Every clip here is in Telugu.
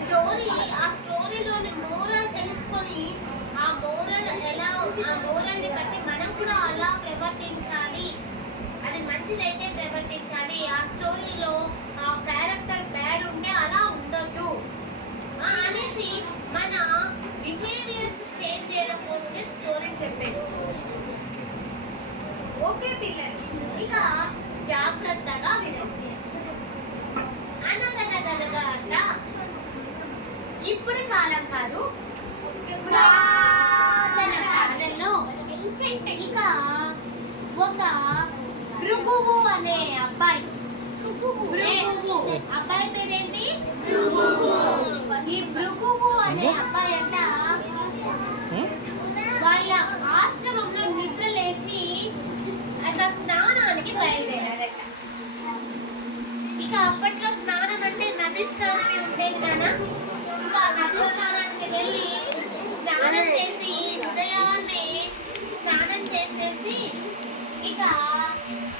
స్టోరీ ఆ స్టోరీలోని మోరల్ తెలుసుకొని ఆ మోరల్ ఎలా ఆ మోరల్ని బట్టి మనం కూడా అలా ప్రవర్తించాలి. అది మంచిదైతే ప్రవర్తించాలి. ఆ స్టోరీలో ఆ క్యారెక్టర్ బ్యాడ్ ఉంటే అలా ఉండొద్దు. అనేసి మన బిహేవియర్స్ చేంజ్ చేయడం కోసమే స్టోరీ చెప్పేది. ఓకే పిల్లలు ఇక జాగ్రత్తగా వినండి. అనగనగనగా అంట. ఇప్పుడు కాలం కాదు. పురాతన కాలంలో ఇక ఒక భృగువు అనే అబ్బాయి. భృగువు. అబ్బాయి పేరేంటి? ఈ భృగువు అనే అబ్బాయి అంట వాళ్ళ ఆశ్రమంలో నిద్ర లేచి అక్కడ స్నానానికి బయలుదేరాడట. ఇక అప్పట్లో స్నానం అంటే నది స్నానమే ఉండేది ఆ నది స్నానానికి వెళ్ళి స్నానం చేసి ఉదయాన్నే స్నానం చేసేసి ఇక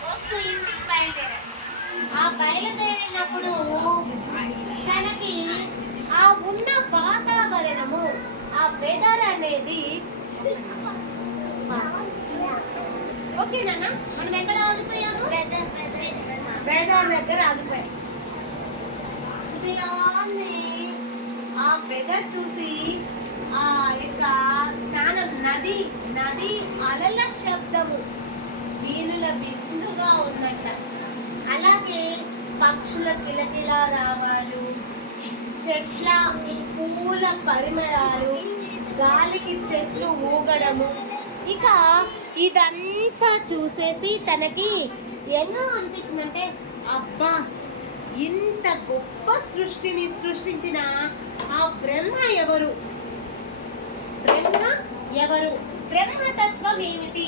వస్తూ ఇంటికి ఆ బయలుదేరినప్పుడు తనకి ఆ ఉన్న వాతావరణము ఆ వెదర్ అనేది ఓకే నాన్న మనం ఎక్కడ ఆగిపోయాము వెదర్ దగ్గర ఆగిపోయాం. ఉదయాన్నే ఆ వెదర్ చూసి ఆ యొక్క స్నానం నది నది అలల శబ్దము వీణుల బిందుగా ఉన్నట్ట. అలాగే పక్షుల కిలకిల రావాలు చెట్ల పూల పరిమళాలు గాలికి చెట్లు ఊగడము. ఇక ఇదంతా చూసేసి తనకి ఎలా అనిపించిందంటే అబ్బా ఇంత గొప్ప సృష్టిని సృష్టించిన ఆ బ్రహ్మ ఎవరు? బ్రహ్మ ఎవరు? బ్రహ్మతత్వం ఏమిటి?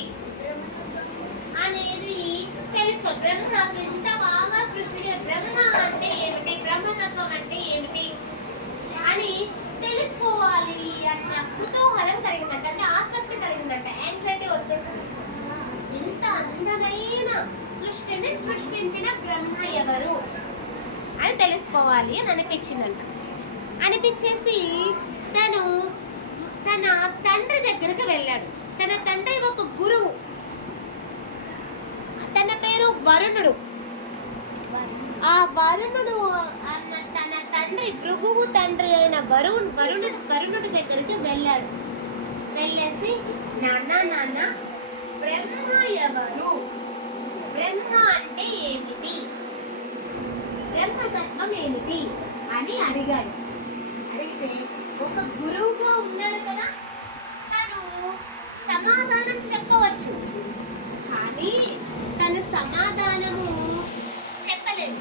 అనేది తెలుసుకో. బ్రహ్మ అసలు ఇంత బాగా సృష్టించిన బ్రహ్మ అంటే ఏమిటి బ్రహ్మతత్వం అంటే ఏమిటి అని తెలుసుకోవాలి అన్న కుతూహలం కలిగిందంట అంటే ఆసక్తి కలిగిందంట యాంగ్జైటీ వచ్చేసింది ఇంత అందమైన సృష్టిని సృష్టించిన బ్రహ్మ ఎవరు చేసుకోవాలి అని అనిపించిందంట. అనిపించేసి తను తన తండ్రి దగ్గరికి వెళ్ళాడు. తన తండ్రి ఒక గురువు. తన పేరు వరుణుడు. ఆ వరుణుడు అన్న తన తండ్రి భృగువు తండ్రి అయిన వరుణ్ వరుణు వరుణుడి దగ్గరికి వెళ్ళాడు. వెళ్ళేసి నాన్న నాన్న బ్రహ్మ ఎవరు బ్రహ్మ అంటే ఏమిటి? బ్రహ్మతత్వం ఏమిటి అని అడిగాడు. అడిగితే ఒక గురువుగా ఉన్నాడు కదా తను సమాధానం చెప్పవచ్చు. కానీ తన సమాధానము చెప్పలేదు.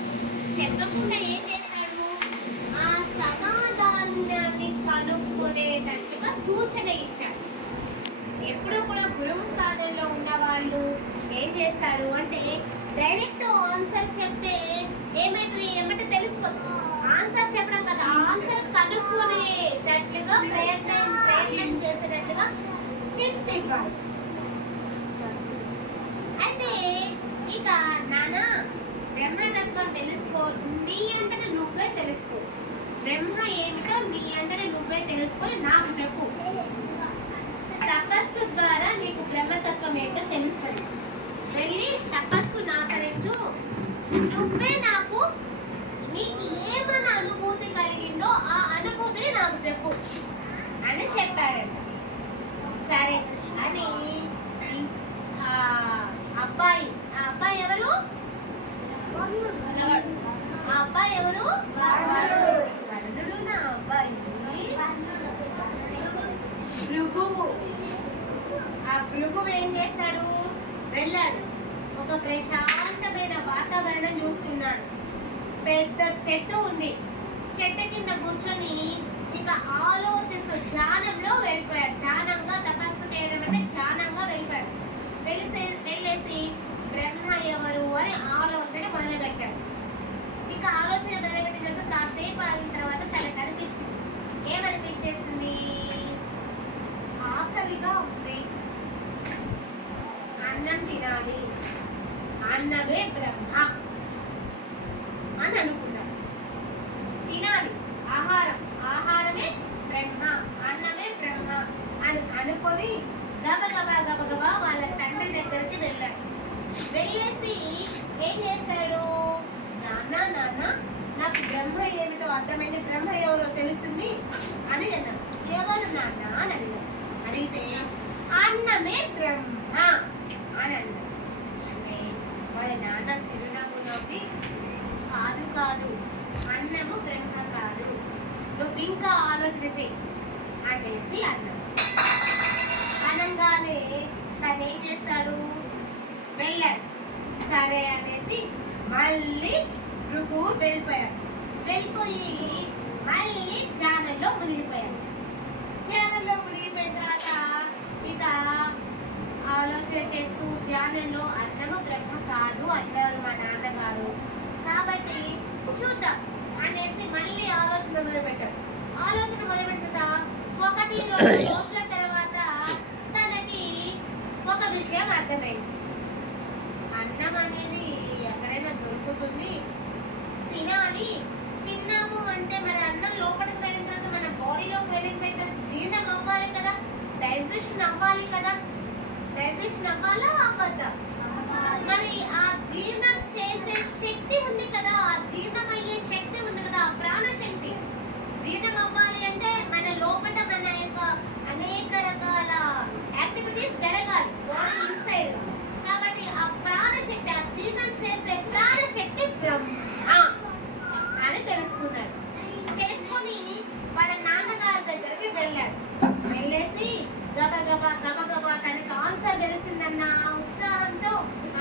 చెప్పకుండా ఏం చేశాడు ఆ సమాధానాన్ని కనుక్కునేటట్టుగా సూచన ఇచ్చాడు. ఎప్పుడూ కూడా గురువు స్థానంలో ఉన్న వాళ్ళు ఏం చేస్తారు అంటే డైరెక్ట్ ఆన్సర్ చెప్తే ఏమైతుంది ఏమంటే తెలిసిపోతుంది ఆన్సర్ చెప్పడం కదా. ఆన్సర్ కనుక్కునేటట్లుగా ప్రయత్నం ప్రయత్నం చేసేటట్లుగా టిప్స్ ఇవ్వాలి. అయితే ఇక నాన్న బ్రహ్మతత్వం తెలుసుకో నీ అంతటా నువ్వే తెలుసుకో. బ్రహ్మ ఏమిటో నీ అంతటా నువ్వే తెలుసుకొని నాకు చెప్పు. తపస్సు ద్వారా నీకు బ్రహ్మతత్వం ఏంటో తెలుస్తుంది వెళ్ళి తపస్సు నాకరించు. నువ్వే నాకు నీకు ఏమైనా అనుభూతి కలిగిందో ఆ అనుభూతిని నాకు చెప్పు అని చెప్పాడంట సరే అని ఈ- ఆ అబ్బాయి ఆ అబ్బాయి ఎవరు ఆ అబ్బాయి ఎవరు వరుణుడు నా అబ్బాయి భృగువు ఆ భృగువు ఏం చేశాడు వెళ్ళాడు ఒక ప్రశాంతమైన వాతావరణం చూస్తున్నాడు పెద్ద చెట్టు ఉంది చెట్టు కింద కూర్చొని ఇక ఆలోచిస్తూ ధ్యానంలో వెళ్ళిపోయాడు ధ్యానంగా తపస్సు చేయడం అంటే ధ్యానంగా వెళ్ళిపోయాడు వెళ్ళేసి వెళ్ళేసి బ్రహ్మ ఎవరు అని ఆలోచన మొదలుపెట్టాడు ఇక ఆలోచన మొదలుపెట్టిన తర్వాత కాసేపు ఆగిన తర్వాత తనకు అనిపించింది. ఏమనిపించేసింది? ఆకలిగా ఉంది. అన్నం తినాలి. అన్నమే బ్రహ్మ అని అనుకున్నాడు తినాలి ఆహారం అనుకొని గబగబా గబగబా వాళ్ళ తండ్రి దగ్గరికి వెళ్ళాడు వెళ్ళేసి ఏం చేశాడు నాన్న నాన్న నాకు బ్రహ్మ ఏమిటో అర్థమైంది? బ్రహ్మ ఎవరో తెలిసింది అని అన్నాడు. ఎవరు నాన్న? అని అడిగాడు. అడిగితే అన్నమే బ్రహ్మ. అని అన్నాడు. అంటే వాళ్ళ నాన్న చిరునవ్వు నవ్వి కాదు కాదు అన్నము బ్రహ్మ కాదు నువ్వు ఇంకా ఆలోచన చెయ్యి అనేసి అన్నాడు. అనగానే తను ఏం చేస్తాడు? వెళ్ళాడు. సరే అనేసి మళ్ళీ భృగు వెళ్ళిపోయాడు. వెళ్ళిపోయి మళ్ళీ ధ్యానంలో మునిగిపోయాడు. ధ్యానంలో మునిగిపోయిన తర్వాత ఇక ఆలోచన చేస్తూ ధ్యానంలో అన్నము బ్రహ్మ కాదు అన్నారు మా నాన్నగారు. కాబట్టి చూద్దాం అనేసి మళ్ళీ ఆలోచన మొదలుపెట్టాడు. ఆలోచన మొదలుపెట్టిన ఒకటి రెండు రోజుల తర్వాత తనకి ఒక విషయం అర్థమైంది. అన్నం అనేది ఎక్కడైనా దొరుకుతుంది తినాలి తిన్నాము అంటే మరి అన్నం లోపలికి వెళ్ళిన తర్వాత మన బాడీలోకి వెళ్ళిన తర్వాత జీర్ణం అవ్వాలి కదా? డైజెషన్ అవ్వాలి కదా? డైజెషన్ అవ్వాలా అవ్వద్దా? మరి ఆ జీర్ణం చేసే శక్తి ఉంది కదా? ఆ జీర్ణం అయ్యే శక్తి ఉంది కదా? ఆ ప్రాణ శక్తి జీర్ణం అవ్వాలి అంటే మన లోపల మన యొక్క అనేక రకాల యాక్టివిటీస్ జరగాలి. బాడీ ఇన్సైడ్ కాబట్టి ఆ ప్రాణ శక్తి ఆ జీర్ణం చేసే ప్రాణ శక్తి బ్రహ్మ అని తెలుసుకున్నాడు తెలుసుకొని వాళ్ళ నాన్నగారి దగ్గరికి వెళ్ళాడు. వెళ్ళేసి గబగబా గబగబా తనకు ఆన్సర్ తెలిసిందన్న ఉత్సాహంతో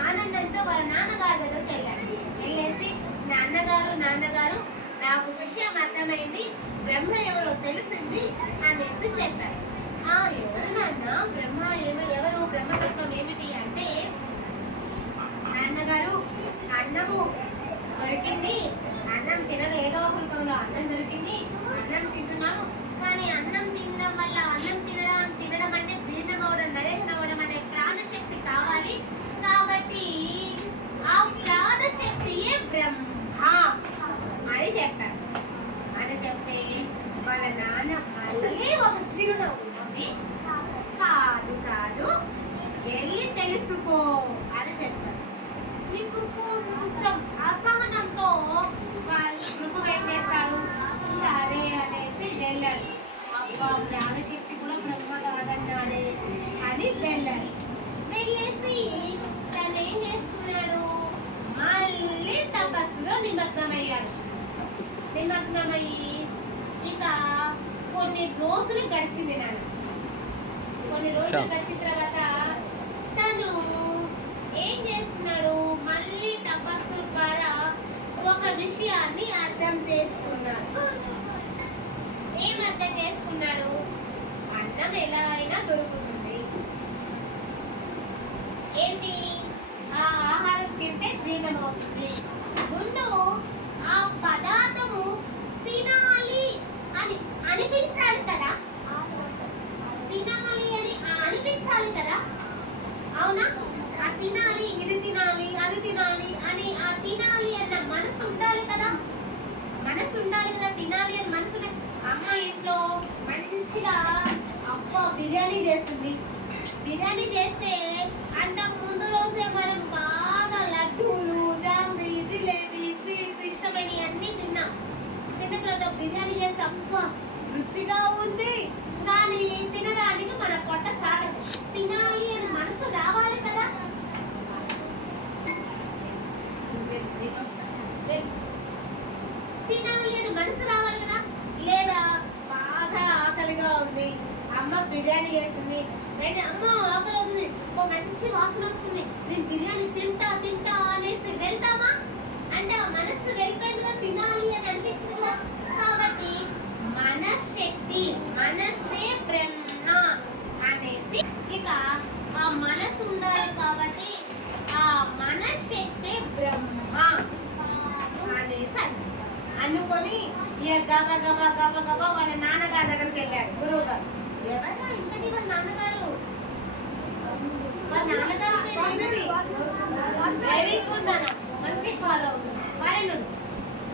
ఆనందంతో వాళ్ళ నాన్నగారి దగ్గరికి వెళ్ళాడు. వెళ్ళేసి నాన్నగారు నాన్నగారు నాకు విషయం అర్థమైంది బ్రహ్మ ఎవరో తెలిసింది అనేసి చెప్పాడు. ఆ ఎవరు నాన్న? బ్రహ్మ ఏమో ఎవరు? బ్రహ్మతత్వం ఏమిటి? అంటే నాన్నగారు అన్నము దొరికింది అన్నం తినగ ఏదో ఒక రూపంలో అన్నం దొరికింది అన్నం తింటున్నాను కానీ అన్నం తినడం వల్ల అన్నం తినడం తినడం అంటే జీర్ణం అవడం డైజెషన్ అవ్వడం అనే ప్రాణశక్తి కావాలి కాబట్టి ఆ ప్రాణశక్తియే బ్రహ్మ అని చెప్పారు అని చెప్తే మళ్ళీ ఒక చిరునవ్వు నవ్వి కాదు కాదు వెళ్ళి తెలుసుకో అని చెప్పారు ఇప్పుడు కొంచెం అసహనంతో వాళ్ళు మృగు సరే అనేసి వెళ్ళాడు అబ్బా జ్ఞానశక్తి కూడా బ్రహ్మ కాదన్నాడే అని వెళ్ళాడు వెళ్ళేసి తను ఏం చేస్తున్నాడు మళ్ళీ తపస్సులో నిమగ్నమయ్యాడు. నిమగ్నమయ్యి ఇక కొన్ని రోజులు గడిచింది నాడు కొన్ని రోజులు. గడిచిన తర్వాత తను ఏం చేస్తున్నాడు? మళ్ళీ తపస్సు ద్వారా ఒక విషయాన్ని అర్థం చేసుకున్నాడు. ఏం అర్థం చేసుకున్నాడు? అన్నం ఎలా అయినా దొరుకుతుంది. ఏంటి? ఆ ఆహారం తింటే జీర్ణం అవుతుంది ముందు ఆ పదార్థము తినాలి అని అనిపించాలి కదా తినాలి అని అనిపించాలి కదా అవునా ఆ తినాలి ఇది తినాలి అది తినాలి అని ఆ తినాలి అన్న మనసు ఉండాలి కదా మనసు ఉండాలి కదా తినాలి అని మనసు ఉండాలి. అమ్మ ఇంట్లో మంచిగా అప్ప బిర్యానీ బిర్యానీ చేస్తే అంతకు ముందు రోజే మనం బాగా లడ్డూలు జాంగ్రీ జిలేబీ స్వీట్స్ ఇష్టమైన అన్ని తిన్నాం. తిన్న తర్వాత బిర్యానీ చేస్తే అప్ప రుచిగా ఉంది. కానీ తినడానికి మన పొట్ట సాగదు. తినాలి అని మనసు రావాలి కదా తినాలి అని మనసు రావాలి కదా లేదా బాగా ఆకలిగా ఉంది అమ్మ బిర్యానీ చేస్తుంది. అయితే అమ్మ ఆకలి అవుతుంది. ఓ మంచి వాసన వస్తుంది. నేను బిర్యానీ తింటా తింటా అనేసి వెళ్తామా? అంటే ఆ మనస్సు వెళ్ళిపోయింది కదా తినాలి అని అనిపించింది కదా. కాబట్టి మనశ్శక్తి మనస్సే బ్రహ్మ అనేసి ఇక ఆ మనసు ఉండాలి కాబట్టి ఆ మనశక్తి బ్రహ్మ అనేసి అన్నారు. అనుకొని ఇక గబ గబ గబ గబ వాళ్ళ నాన్నగారి దగ్గరికి వెళ్ళాడు గురువు గారు నాన్నగారు? నాన్నగారు పేరు ఏమిటి వెరీ గుడ్ నాన్న మంచి ఫాలో అవుతుంది వరుణుడు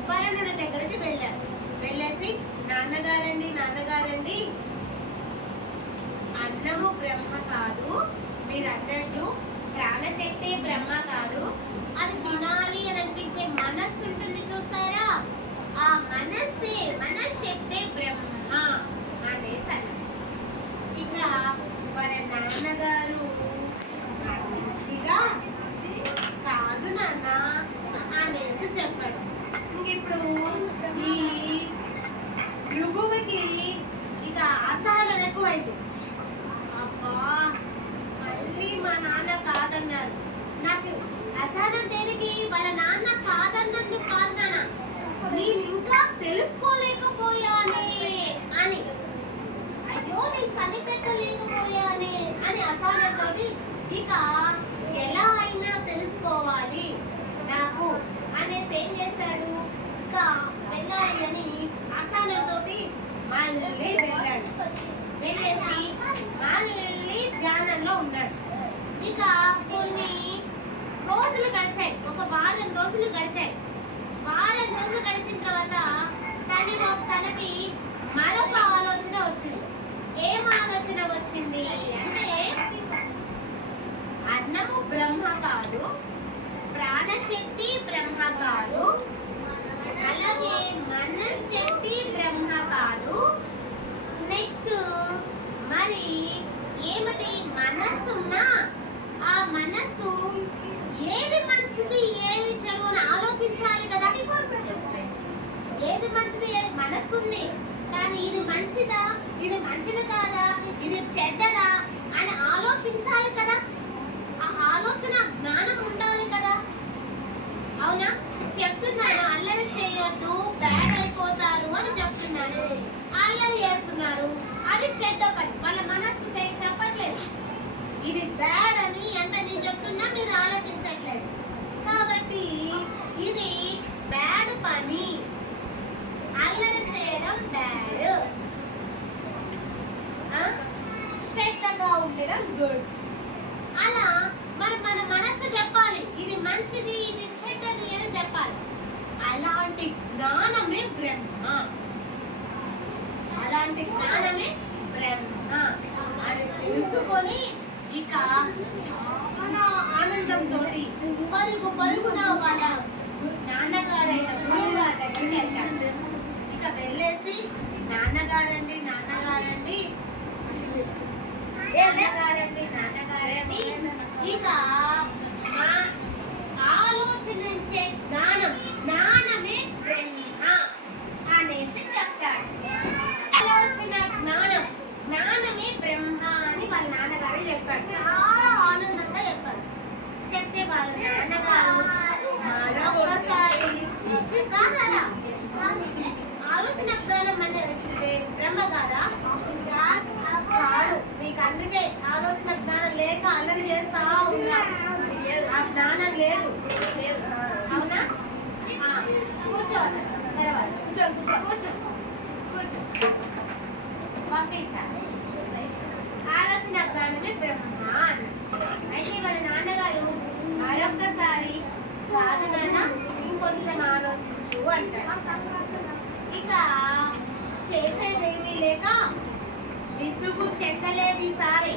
వరుణుడి దగ్గరికి వెళ్ళాడు వెళ్ళేసి నాన్నగారండి నాన్నగారండి అన్నము బ్రహ్మ చెట్లు ప్రాణశక్తి బ్రహ్మ కాదు అది తినాలి అని అనిపించే మనస్సు ఉంటుంది చూసారా ఆ మనస్సే మనశక్తే బ్రహ్మ అనేసి అన్నారు. ఇక వాళ్ళ నాన్నగారు మంచిగా కాదు నాన్న అనేసి చెప్పాడు ఇంక ఇప్పుడు ఈ భృగువుకి ఇక అసహనం అబ్బా మళ్ళీ మా నాన్న కాదన్నారు. నాకు అసహనం దేనికి? వాళ్ళ నాన్న కాదన్నందుకు కాదు నాన్న. నేను ఇంకా తెలుసుకోలేకపోయానే అని. అయ్యో నేను కనిపెట్టలేకపోయానే అని అసహనంతో ఇక ఎలా అయినా తెలుసుకోవాలి. నాకు అనేసి ఏం చేశాడు? ఇంకా వెళ్ళాలి అని అసహనంతో మళ్ళీ వెళ్ళాడు. వెళ్ళేసి వెళ్ళి ధ్యానంలో ఉన్నాడు. ఇక కొన్ని రోజులు గడిచాయి. ఒక వారం రోజులు గడిచాయి. వారం రోజులు గడిచిన తర్వాత తని తనకి మరొక ఆలోచన వచ్చింది. ఏం ఆలోచన వచ్చింది అంటే అన్నము బ్రహ్మ కాదు ప్రాణశక్తి బ్రహ్మ కాదు అలాగే మనశ్శక్తి బ్రహ్మ కాదు నెక్స్ట్ మరి ఏమిటి మనస్సున్నా? ఆ మనస్సు ఏది మంచిది ఏది చెడు అని ఆలోచించాలి కదా? ఏది మంచిది ఏది మనస్సు ఉంది కానీ ఇది మంచిదా ఇది మంచిది కాదా ఇది చెడ్డదా అని ఆలోచించాలి కదా? ఆ ఆలోచన జ్ఞానం ఉండాలి కదా? అవునా? చెప్తున్నాను అల్లరి చేయొద్దు బ్యాడ్ అయిపోతారు అని చెప్తున్నాను అల్లరి చేస్తున్నారు. అది చెడ్డ పని. వాళ్ళ మనస్సు చెప్పట్లేదు. ఇది బ్యాడ్ అని ఎంత నేను చెప్తున్నా మీరు ఆలోచించట్లేదు. కాబట్టి ఇది బ్యాడ్ పని. అల్లరి చేయడం బ్యాడ్ శ్రద్ధగా ఉండడం గుడ్ అలా మరి మన మనస్సు చెప్పాలి. ఇది మంచిది ఇది చెడ్డది అని చెప్పాలి. అలాంటి జ్ఞానమే బ్రహ్మ. అలాంటి జ్ఞానమే బ్రహ్మ. అని తెలుసుకొని ఇక చాలా ఆనందంతో పరుగు పరుగున వాళ్ళ నాన్నగారైన గురువు గారి దగ్గరికి వెళ్తాడు ఇక వెళ్ళేసి నాన్నగారండి నాన్నగారండి నాన్నగారండి నాన్నగారండి ఇక మా ఆలోచించే జ్ఞానం జ్ఞానమే బ్రహ్మ అనేసి చెప్తారు ఆలోచన జ్ఞానం జ్ఞానమే బ్రహ్మ అని వాళ్ళ నాన్నగారు చెప్పాడు చాలా ఆనందంగా చెప్పాడు చెప్తే వాళ్ళ నాన్నగారు మరొకసారి కాదా ఆలోచన జ్ఞానం అంటే బ్రహ్మ కాదా కాదు నీకు అందుకే ఆలోచన జ్ఞానం లేక అల్లరి చేస్తా ఉన్నా ఆ జ్ఞానం లేదు అవునా ఆ, కూర్చో తర్వాత కూర్చో కూర్చో కూర్చో కూర్చో పంపిస్తా ఆలోచన జ్ఞానమే బ్రహ్మ అయితే వాళ్ళ నాన్నగారు మరొక్కసారి కాదు నాన్న ఇంకొంచెం ఆలోచించు అంటారు ఇక చేసేదేమీ లేక విసుగు చెందలేదు ఈసారి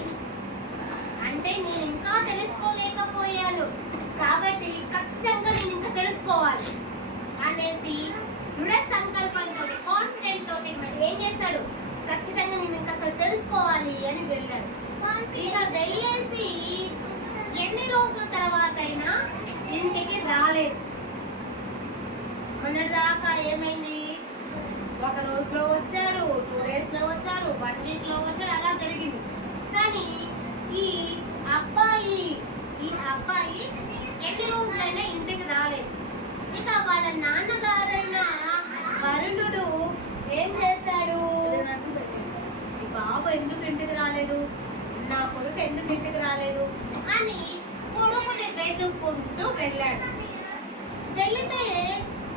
అంటే నేను ఇంకా తెలుసుకోలేకపోయాను కాబట్టి ఖచ్చితంగా నేను ఇంకా తెలుసుకోవాలి. అనేసి దృఢ సంకల్పంతో కాన్ఫిడెంట్ తోటి మరి ఏం చేశాడు ఖచ్చితంగా నేను ఇంకా అసలు తెలుసుకోవాలి అని వెళ్ళాడు. ఇక వెళ్ళేసి ఎన్ని రోజుల తర్వాత అయినా ఇంటికి రాలేదు. మొన్నటిదాకా ఏమైంది? ఒక రోజులో వచ్చాడు టూ డేస్లో వచ్చారు వన్ వీక్లో వచ్చాడు అలా జరిగింది. కానీ ఈ అబ్బాయి ఈ అబ్బాయి ఎన్ని రోజులైనా ఇంటికి రాలేదు. ఇక వాళ్ళ నాన్నగారైన వరుణుడు ఏం చేశాడు? బాబు ఎందుకు ఇంటికి రాలేదు? నా కొడుకు ఎందుకు ఇంటికి రాలేదు? అని కొడుకుని వెతుక్కుంటూ వెళ్ళాడు. వెళ్ళితే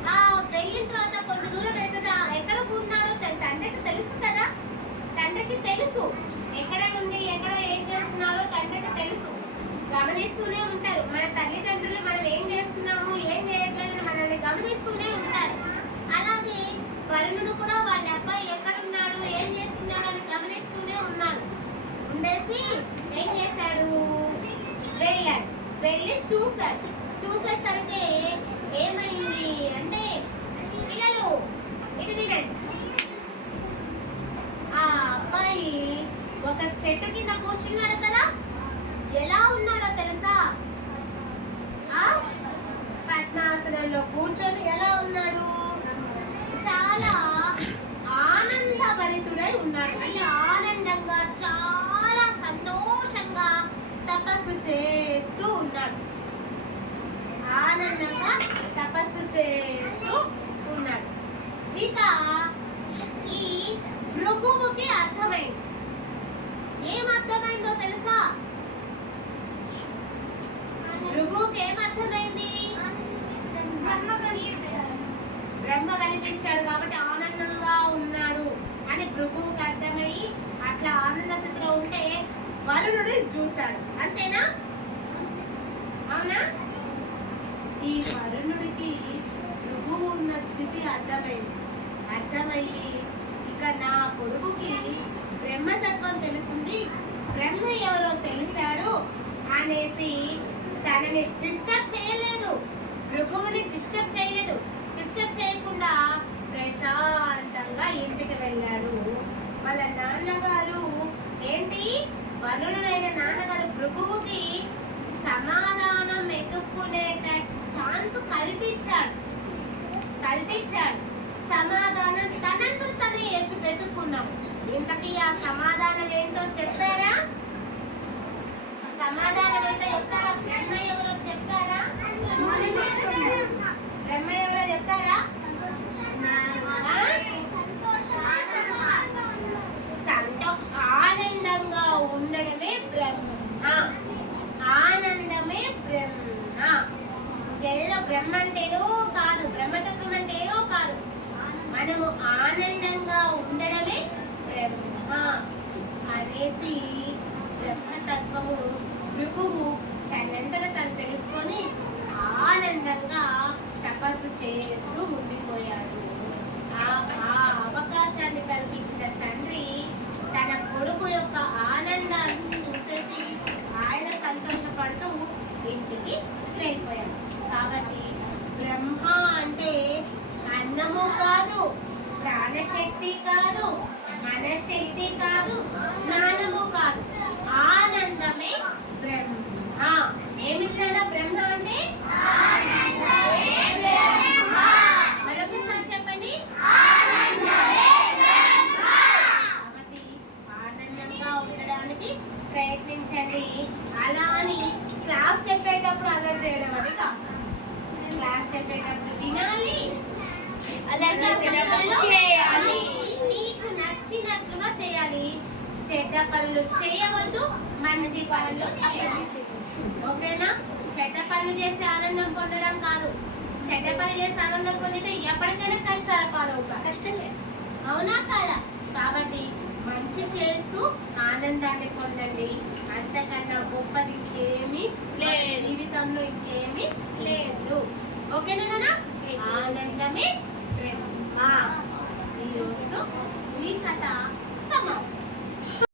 ఆ వెళ్ళిన తర్వాత కొంత దూరం వెళ్తుందా ఎక్కడ ఉన్నాడో తన తండ్రికి తెలుసు కదా? తండ్రికి తెలుసు. ఎక్కడ ఉంది? ఎక్కడ ఏం చేస్తున్నాడో తండ్రికి తెలుసు. గమనిస్తూనే ఉంటారు. మన తల్లిదండ్రులు మనం ఏం చేస్తున్నాము ఏం చేయట్లేదని మనల్ని గమనిస్తూనే ఉంటారు. అలాగే వరుణుడు కూడా వాళ్ళ అబ్బాయి ఎక్కడున్నాడు ఏం చేస్తున్నాడు? చెప్పేసి ఏం చేశాడు ఉండేసి ఏం చేశాడు చూశాడు. చూసేసరికి ఏమైంది అంటే పిల్లలు ఇటు తినండి. ఆ అబ్బాయి ఒక చెట్టు కింద కూర్చున్నాడు కదా? ఎలా ఉన్నాడో తెలుసా ఆ పద్మాసనంలో కూర్చొని ఎలా ఉన్నాడు చాలా ఆనందభరితుడై ఉన్నాడు అంటే ఆనందంగా చాలా సంతోషంగా తపస్సు చేస్తూ ఉన్నాడు. ఆనందంగా తపస్సు చేస్తూ ఉన్నాడు. ఇక ఈ భృగువుకి అర్థమైంది. ఏం అర్థమైందో తెలుసా? భృగువుకి ఏం అర్థమైంది బ్రహ్మ కనిపించాడు కాబట్టి ఆనందంగా ఉన్నాడు అని భృగువుకి అర్థమయ్యి అట్లా ఆనంద స్థితిలో ఉంటే వరుణుడు చూశాడు. అంతేనా? అవునా? ఈ వరుణుడికి భృగువు ఉన్న స్థితి అర్థమైంది. అర్థమయ్యి ఇక నా కొడుకుకి బ్రహ్మతత్వం తెలిసింది. బ్రహ్మ ఎవరో తెలిసాడు అనేసి తనని డిస్టర్బ్ చేయలేదు. రుగువుని డిస్టర్బ్ చేయలేదు డిస్టర్బ్ చేయకుండా ప్రశాంతంగా ఇంటికి వెళ్ళాడు వాళ్ళ నాన్నగారు ఏంటి వరుణుడైన నాన్నగారు భృగువుకి సమాధానం ఎత్తుక్కునే ఛాన్స్ కల్పించాడు. కల్పించాడు. సమాధానం తనంతట తనే ఎత్తు వెతుక్కున్నాం ఇంతకీ ఆ సమాధానం ఏంటో చెప్తారా సమాధానం ఏంటో చెప్తారా? బ్రహ్మ ఎవరో చెప్తారా? బ్రహ్మ ఎవరో చెప్తారా ఆ? సంతో ఆనందంగా ఉండడమే బ్రహ్మ ఆనందమే బ్రహ్మ ఏదో బ్రహ్మ అంటేనో కాదు బ్రహ్మతత్వం అంటేనో కాదు మనము ఆనందంగా ఉండడమే బ్రహ్మ అనేసి బ్రహ్మతత్వము భృగువు తనంతట తను తెలుసుకొని ఆనందంగా తపస్సు చేస్తూ ఉండిపోయాడు ఆ ఆ అవకాశాన్ని కల్పించిన తండ్రి తన కొడుకు యొక్క ఆనందాన్ని చూసేసి ఆయన సంతోషపడుతూ ఇంటికి వెళ్ళిపోయాడు కాబట్టి బ్రహ్మ అంటే అన్నము కాదు ప్రాణశక్తి కాదు మనశక్తి కాదు జ్ఞానము కాదు. ఆనందమే బ్రహ్మ. ఏమిటన్నా బ్రహ్మ అంటే మరొకసారి చెప్పండి కాబట్టి ఆనందంగా ఉండడానికి ప్రయత్నించండి అలా అని క్లాస్ అలా చేయడం అది క్లాస్ చెప్పేటప్పుడు వినాలి. చేయాలి. మీకు నచ్చినట్లుగా చేయాలి. చెడ్డ పనులు చేయవద్దు మంచి పనులు. ఓకేనా? చెడ్డ పనులు చేసి ఆనందం పొందడం కాదు. చెడ్డ పని చేసి ఆనందం పొందితే ఎప్పటికైనా కష్టాల పాలవుతారు కష్టమే అవునా కాదా? కాబట్టి మంచి చేస్తూ ఆనందాన్ని పొందండి. అంతకన్నా గొప్పది ఇంకేమీ? లేదు. జీవితంలో ఇంకేమీ లేదు. ఓకేనా? ఆనందమే ప్రేమ ఈ రోజుతో ఈ కథ సమాప్తం.